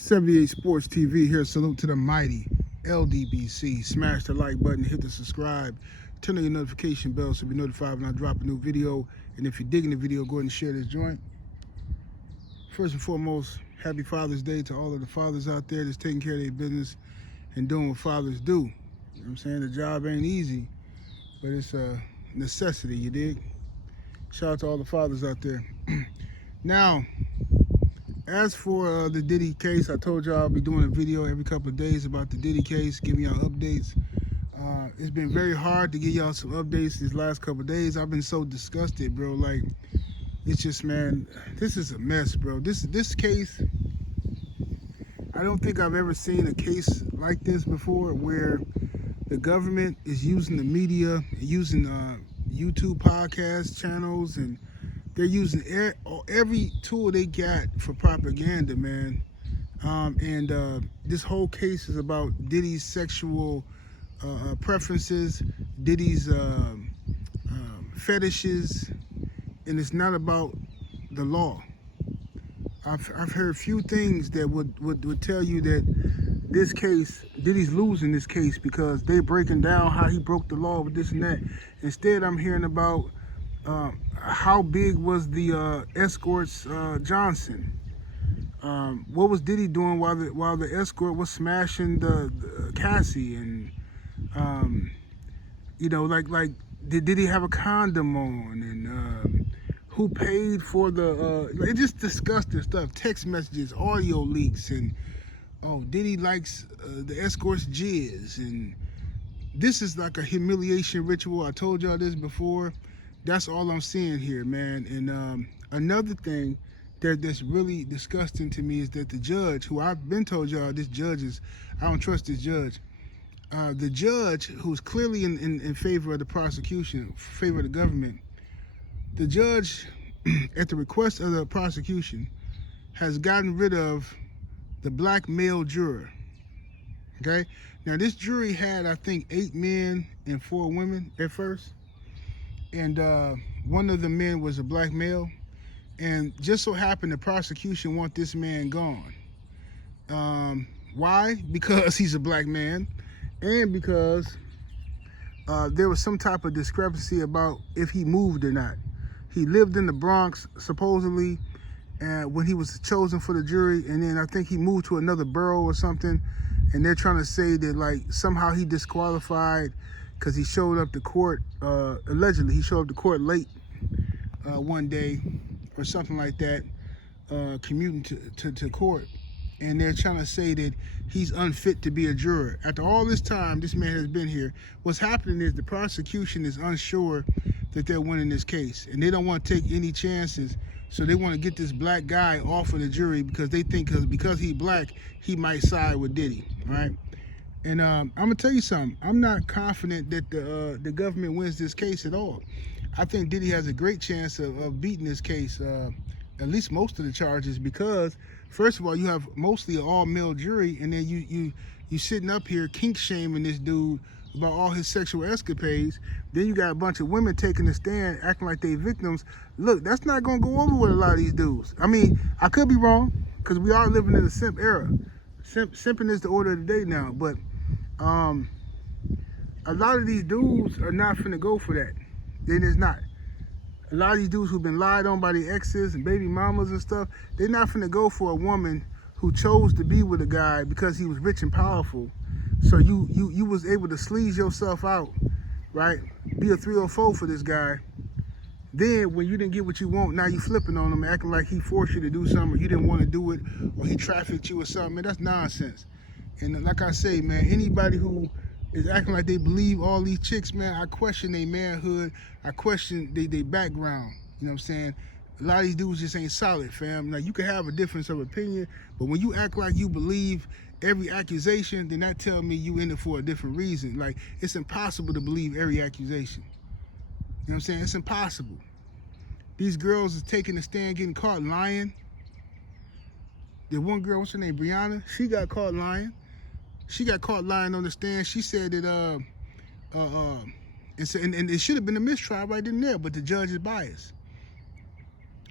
78 Sports TV here. Salute to the mighty LDBC. Smash the like button, hit the subscribe, turn on your notification bell so you'll be notified when I drop a new video. And if you're digging the video, go ahead and share this joint. First and foremost, happy Father's Day to all of the fathers out there that's taking care of their business and doing what fathers do. You know what I'm saying? The job ain't easy, but it's a necessity, you dig? Shout out to all the fathers out there. Now, as for the Diddy case, I told y'all I'll be doing a video every couple of days about the Diddy case, giving y'all updates. It's been very hard to give y'all some updates these last couple of days. I've been so disgusted, bro. Like, it's just, man, this is a mess, bro. This case, I don't think I've ever seen a case like this before, where the government is using the media, using YouTube podcast channels, and they're using every tool they got for propaganda, man. This whole case is about Diddy's sexual preferences, Diddy's fetishes, and it's not about the law. I've heard few things that would tell you that this case, Diddy's losing this case because they breaking down how he broke the law with this and that. Instead, I'm hearing about how big was the escort's Johnson? What was Diddy doing while the escort was smashing the Cassie? And you know, like did he have a condom on? And who paid for the? It's just disgusting stuff. Text messages, audio leaks, and oh, Diddy likes the escort's jizz, and this is like a humiliation ritual. I told y'all this before. That's all I'm seeing here, man. And another thing that's really disgusting to me is that the judge, who I've been told y'all, this judge is, I don't trust this judge. The judge, who's clearly in favor of the prosecution, favor of the government, the judge, at the request of the prosecution, has gotten rid of the black male juror. Okay? Now, this jury had, I think, 8 men and 4 women at first. And one of the men was a black male, and just so happened the prosecution want this man gone. Why? Because he's a black man, and because there was some type of discrepancy about if he moved or not. He lived in the Bronx, supposedly, when he was chosen for the jury, and then I think he moved to another borough or something, and they're trying to say that, like, somehow he disqualified because he showed up to court, allegedly he showed up to court late one day or something like that, commuting to court. And they're trying to say that he's unfit to be a juror. After all this time this man has been here, what's happening is the prosecution is unsure that they're winning this case. And they don't want to take any chances. So they want to get this black guy off of the jury because they think because he's black, he might side with Diddy, right? And I'm gonna tell you something. I'm not confident that the government wins this case at all. I think Diddy has a great chance of beating this case, at least most of the charges, because first of all, you have mostly an all-male jury, and then you sitting up here kink shaming this dude about all his sexual escapades. Then you got a bunch of women taking a stand, acting like they victims. Look, that's not gonna go over with a lot of these dudes. I mean, I could be wrong, because we are living in a simp era. Simping is the order of the day now, but a lot of these dudes are not finna go for that. They just not. A lot of these dudes who've been lied on by their exes and baby mamas and stuff, they're not finna go for a woman who chose to be with a guy because he was rich and powerful. So you was able to sleaze yourself out, right? Be a 304 for this guy. Then when you didn't get what you want, now you flipping on him, acting like he forced you to do something, or you didn't want to do it, or he trafficked you or something. Man, that's nonsense. And like I say, man, anybody who is acting like they believe all these chicks, man, I question their manhood. I question their background. You know what I'm saying? A lot of these dudes just ain't solid, fam. Like, you can have a difference of opinion, but when you act like you believe every accusation, then that tells me you in it for a different reason. Like, it's impossible to believe every accusation. You know what I'm saying? It's impossible. These girls is taking a stand, getting caught lying. The one girl, what's her name, Brianna? She got caught lying. She got caught lying on the stand. She said that and it should have been a mistrial right in there, but the judge is biased.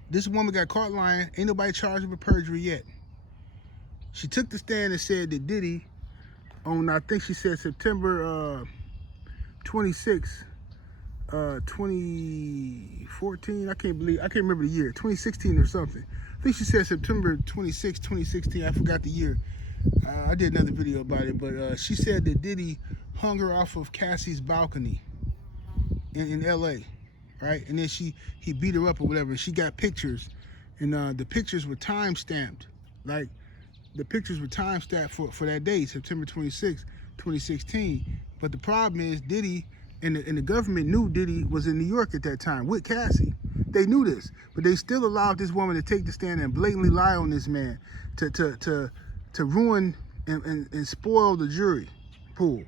This woman got caught lying. Ain't nobody charged her with perjury yet. She took the stand and said that Diddy, on I think she said September 26, 2014. I can't remember the year, 2016 or something. I think she said September 26, 2016. I forgot the year. I did another video about it, but she said that Diddy hung her off of Cassie's balcony in LA, right? And then he beat her up or whatever. She got pictures, and the pictures were time stamped. Like, the pictures were time stamped for that day, September 26, 2016. But the problem is Diddy and the government knew Diddy was in New York at that time with Cassie. They knew this, but they still allowed this woman to take the stand and blatantly lie on this man to ruin and spoil the jury pool,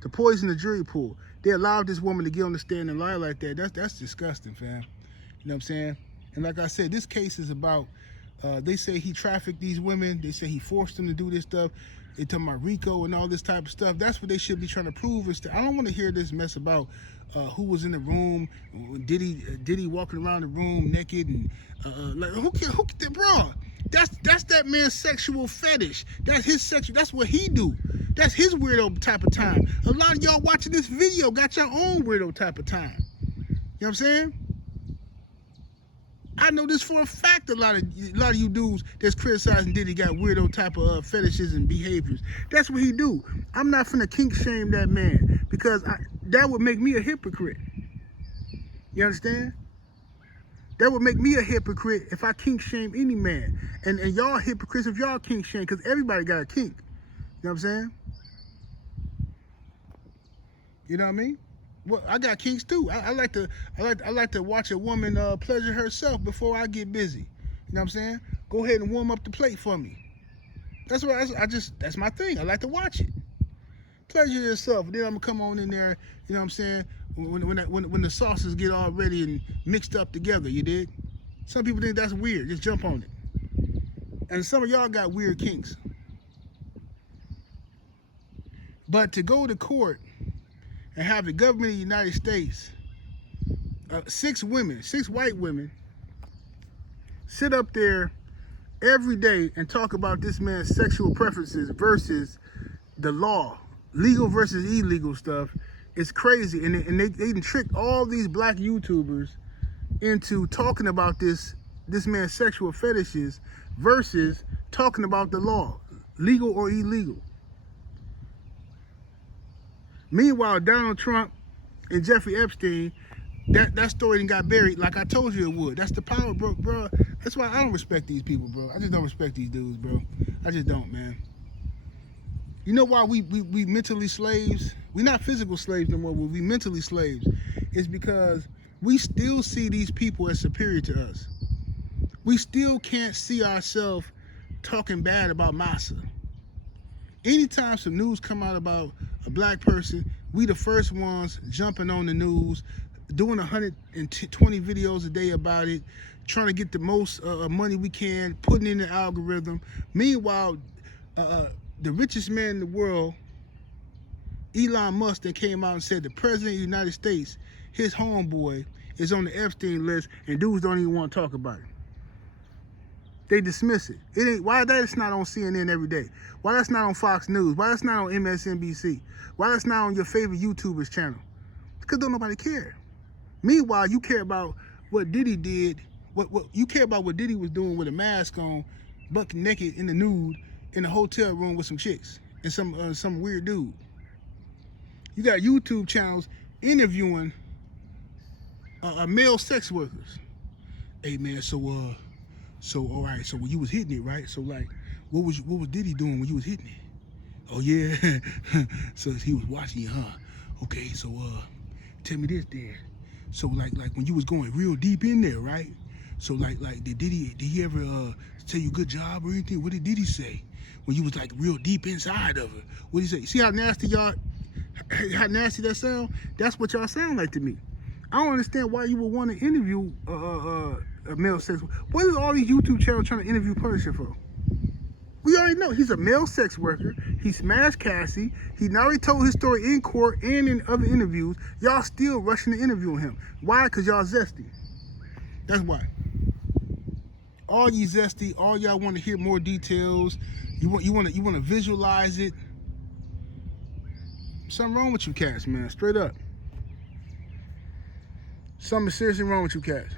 to poison the jury pool. They allowed this woman to get on the stand and lie like that. That's disgusting, fam. You know what I'm saying? And like I said, this case is about, they say he trafficked these women. They say he forced them to do this stuff. They talking about RICO and all this type of stuff. That's what they should be trying to prove. I don't want to hear this mess about who was in the room, Diddy walking around the room naked, and like, who bro? That's that man's sexual fetish. That's his sexual. That's what he do. That's his weirdo type of time. A lot of y'all watching this video got your own weirdo type of time. You know what I'm saying? I know this for a fact. A lot of you dudes that's criticizing Diddy got weirdo type of fetishes and behaviors. That's what he do. I'm not finna kink shame that man, because that would make me a hypocrite. You understand? That would make me a hypocrite if I kink shame any man. And y'all hypocrites if y'all kink shame, because everybody got a kink. You know what I'm saying? You know what I mean? Well, I got kinks too. I like to watch a woman pleasure herself before I get busy. You know what I'm saying? Go ahead and warm up the plate for me. That's what that's my thing. I like to watch it. Pleasure yourself. Then I'm gonna come on in there. You know what I'm saying? When the sauces get all ready and mixed up together, you dig? Some people think that's weird. Just jump on it. And some of y'all got weird kinks. But to go to court and have the government of the United States, 6 white women, sit up there every day and talk about this man's sexual preferences versus the law, legal versus illegal stuff, it's crazy. And they tricked all these black YouTubers into talking about this man's sexual fetishes versus talking about the law, legal or illegal. Meanwhile, Donald Trump and Jeffrey Epstein, that story done got buried like I told you it would. That's the power, bro. That's why I don't respect these people, bro. I just don't respect these dudes, bro. I just don't, man. You know why we mentally slaves? We're not physical slaves no more, but we mentally slaves. It's because we still see these people as superior to us. We still can't see ourselves talking bad about massa. Anytime some news come out about a black person, we the first ones jumping on the news, doing 120 videos a day about it, trying to get the most money we can, putting in the algorithm. Meanwhile, the richest man in the world, Elon Musk, that came out and said the president of the United States, his homeboy, is on the Epstein list, and dudes don't even want to talk about it. They dismiss it. It ain't, why that's not on CNN every day? Why that's not on Fox News? Why that's not on MSNBC? Why that's not on your favorite YouTuber's channel? Because don't nobody care. Meanwhile, you care about what Diddy did. What you care about what Diddy was doing with a mask on, buck naked in the nude in a hotel room with some chicks and some weird dude. You got YouTube channels interviewing male sex workers. Hey man, so all right, so when you was hitting it, right? So like, what was Diddy doing when you was hitting it? Oh yeah, so he was watching you, huh? Okay, so tell me this then. So like when you was going real deep in there, right? So like did he ever tell you good job or anything? What did Diddy say when you was like real deep inside of it? What did he say? See how nasty that sound? That's what y'all sound like to me. I don't understand why you would want to interview a male sex worker. What is all these YouTube channels trying to interview Punisher for? We already know he's a male sex worker. He smashed Cassie. He already told his story in court and in other interviews. Y'all still rushing to interview him. Why? Because y'all zesty. That's why. all you zesty, all y'all want to hear more details. You want to visualize it. Something wrong with you cats, man. Straight up. Something seriously wrong with you cats.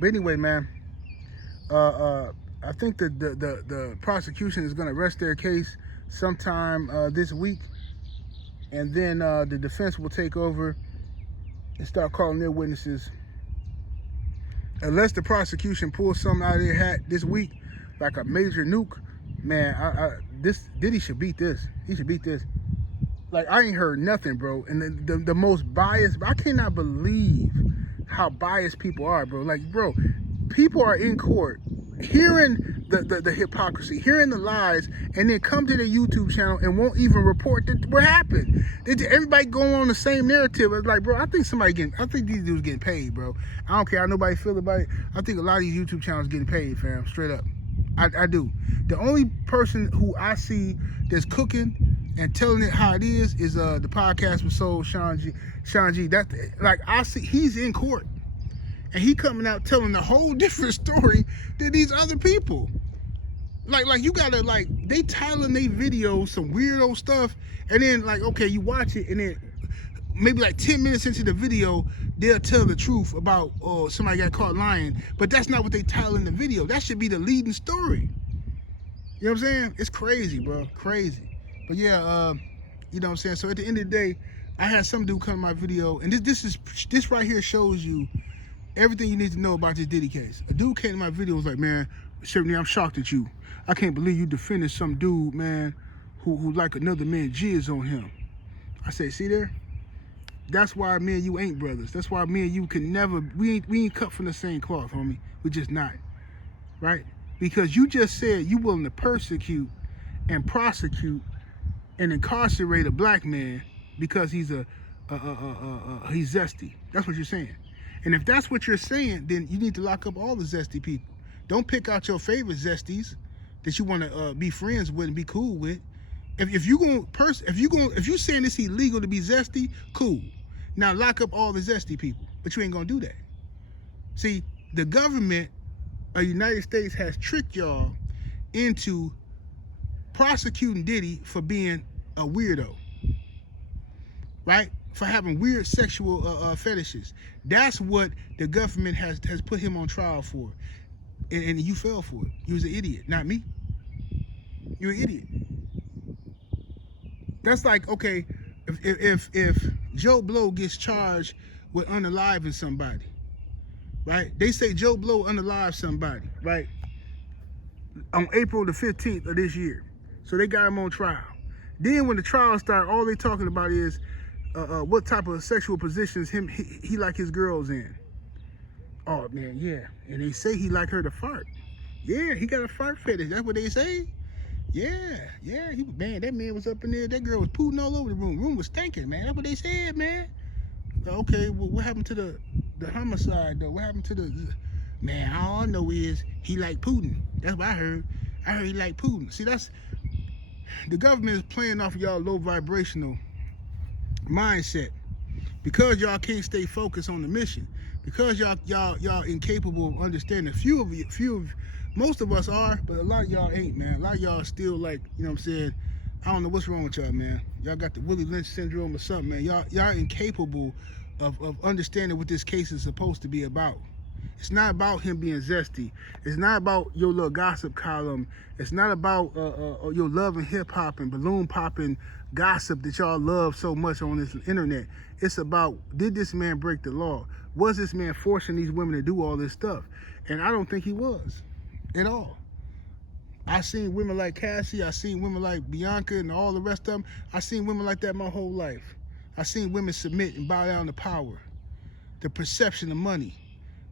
But anyway, man, I think that the prosecution is going to rest their case sometime this week, and then the defense will take over and start calling their witnesses. Unless the prosecution pulls something out of their hat this week, like a major nuke, man, this Diddy should beat this. He should beat this. Like, I ain't heard nothing, bro. And the most biased, I cannot believe how biased people are, bro. Like, bro, people are in court hearing the hypocrisy, hearing the lies, and then come to their YouTube channel and won't even report what happened. Everybody going on the same narrative. It's like, bro, I think these dudes getting paid, bro. I don't care how nobody feel about it. I think a lot of these YouTube channels getting paid, fam, straight up. I do. The only person who I see that's cooking and telling it how it is the podcast with Soul Sean G. That, like, I see he's in court and he coming out telling a whole different story than these other people. Like you gotta, like, they titling their videos some weirdo stuff, and then, like, okay, you watch it, and then maybe like 10 minutes into the video, they'll tell the truth about somebody got caught lying, but that's not what they title in the video. That should be the leading story. You know what I'm saying? It's crazy, bro, crazy. But yeah, you know what I'm saying? So at the end of the day, I had some dude come to my video, and this right here shows you everything you need to know about this Diddy case. A dude came to my video and was like, man, certainly I'm shocked at you. I can't believe you defended some dude, man, who like another man jizz on him. I say, see there? That's why me and you ain't brothers. That's why me and you can never, we ain't cut from the same cloth, homie. We just not, right? Because you just said you willing to persecute and prosecute and incarcerate a black man because he's he's zesty. That's what you're saying. And if that's what you're saying, then you need to lock up all the zesty people. Don't pick out your favorite zesties that you want to be friends with and be cool with. If you saying it's illegal to be zesty, cool. Now lock up all the zesty people, but you ain't gonna do that. See, the government of the United States has tricked y'all into prosecuting Diddy for being a weirdo, right? For having weird sexual fetishes. That's what the government has put him on trial for, and you fell for it. You was an idiot, not me. You're an idiot. That's like, okay, if Joe Blow gets charged with unaliving somebody, right? They say Joe Blow unalived somebody, right? On April the 15th of this year. So they got him on trial. Then when the trial started, all they talking about is what type of sexual positions he like his girls in. Oh man, yeah. And they say he like her to fart. Yeah, he got a fart fetish. That's what they say. Yeah. Man, that man was up in there. That girl was pooting all over the room. Room was stinking, man. That's what they said, man. Okay, well, what happened to the homicide, though? What happened to the... Man, all I know is he like Putin. That's what I heard. I heard he like Putin. See, that's... The government is playing off y'all low vibrational mindset. Because y'all can't stay focused on the mission. Because y'all incapable of understanding. Most of us are, but a lot of y'all ain't, man. A lot of y'all still, like, you know what I'm saying? I don't know what's wrong with y'all, man. Y'all got the Willie Lynch syndrome or something, man. Y'all incapable of understanding what this case is supposed to be about. It's not about him being zesty. It's not about your little gossip column. It's not about your love and hip hop and balloon popping gossip that y'all love so much on this internet. It's about, did this man break the law? Was this man forcing these women to do all this stuff? And I don't think he was at all. I seen women like Cassie. I seen women like Bianca and all the rest of them. I seen women like that my whole life. I seen women submit and bow down to power, the perception of money.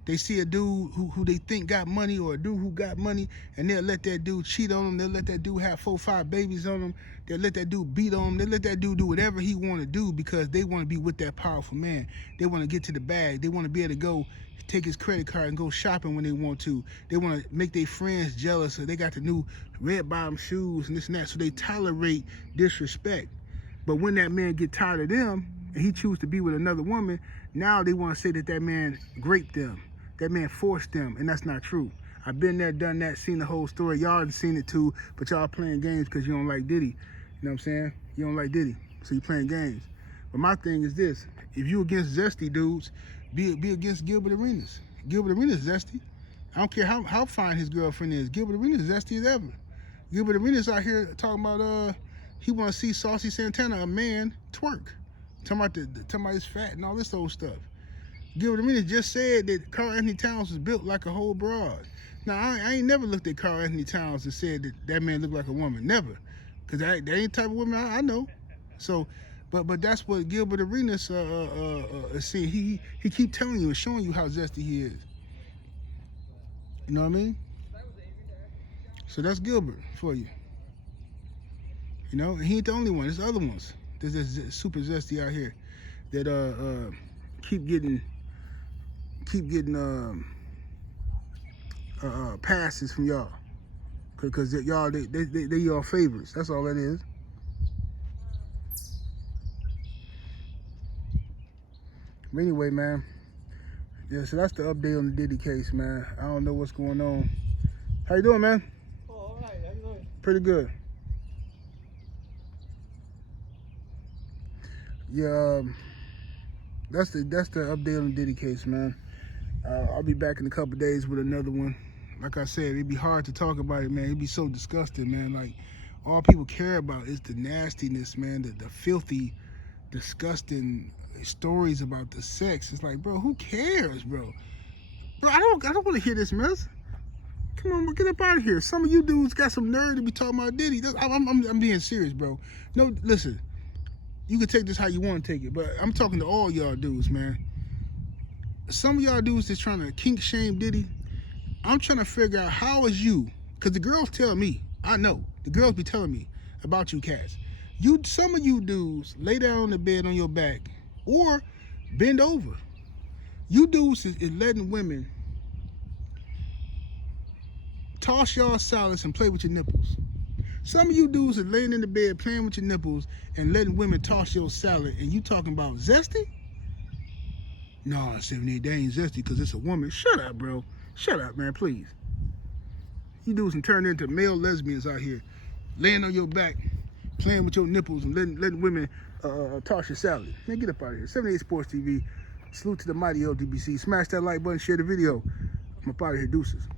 They see a dude who they think got money, or a dude who got money, and they'll let that dude cheat on them. They'll let that dude have 4 or 5 babies on them. They'll let that dude beat on them. They'll let that dude do whatever he want to do because they want to be with that powerful man. They want to get to the bag. They want to be able to go take his credit card and go shopping when they want to. They want to make their friends jealous, so they got the new red bottom shoes and this and that. So they tolerate disrespect. But when that man get tired of them and he choose to be with another woman, now they want to say that man raped them. That man forced them, and that's not true. I've been there, done that, seen the whole story. Y'all have seen it too, but y'all playing games because you don't like Diddy. You know what I'm saying? You don't like Diddy, so you playing games. But my thing is this: if you against zesty dudes, be against Gilbert Arenas. Gilbert Arenas zesty. I don't care how fine his girlfriend is. Gilbert Arenas zesty as ever. Gilbert Arenas out here talking about he want to see Saucy Santana, a man, twerk. Talking about his fat and all this old stuff. Gilbert Arenas just said that Karl Anthony Towns was built like a whole broad. Now, I ain't never looked at Karl Anthony Towns and said that man looked like a woman. Never. Because that ain't the type of woman I know. So, but that's what Gilbert Arenas is saying. He keep telling you and showing you how zesty he is. You know what I mean? So that's Gilbert for you. You know, and he ain't the only one. There's other ones. There's super zesty out here that keep getting passes from y'all, cause y'all they y'all favorites. That's all that is. But anyway, man. Yeah, so that's the update on the Diddy case, man. I don't know what's going on. How you doing, man? Oh, all right. How you doing? Pretty good. Yeah, that's the update on the Diddy case, man. I'll be back in a couple days with another one. Like I said, it'd be hard to talk about it, man. It'd be so disgusting, man. Like, all people care about is the nastiness, man, the filthy, disgusting stories about the sex. It's like, bro, who cares, bro? Bro, I don't want to hear this mess. Come on, get up out of here. Some of you dudes got some nerve to be talking about Diddy. I'm being serious, bro. No, listen. You can take this how you want to take it, but I'm talking to all y'all dudes, man. Some of y'all dudes that's trying to kink shame Diddy, I'm trying to figure out how is you, because the girls tell me, I know, the girls be telling me about you cats. Some of you dudes lay down on the bed on your back or bend over. You dudes is letting women toss y'all salads and play with your nipples. Some of you dudes are laying in the bed playing with your nipples and letting women toss your salad, and you talking about zesty? Nah, 78, they ain't zesty because it's a woman. Shut up, bro. Shut up, man, please. You dudes can turn into male lesbians out here, laying on your back, playing with your nipples and letting women toss your salad. Man, get up out of here. 78 Sports TV. Salute to the mighty LDBC. Smash that like button, share the video. I'm up out of here, deuces.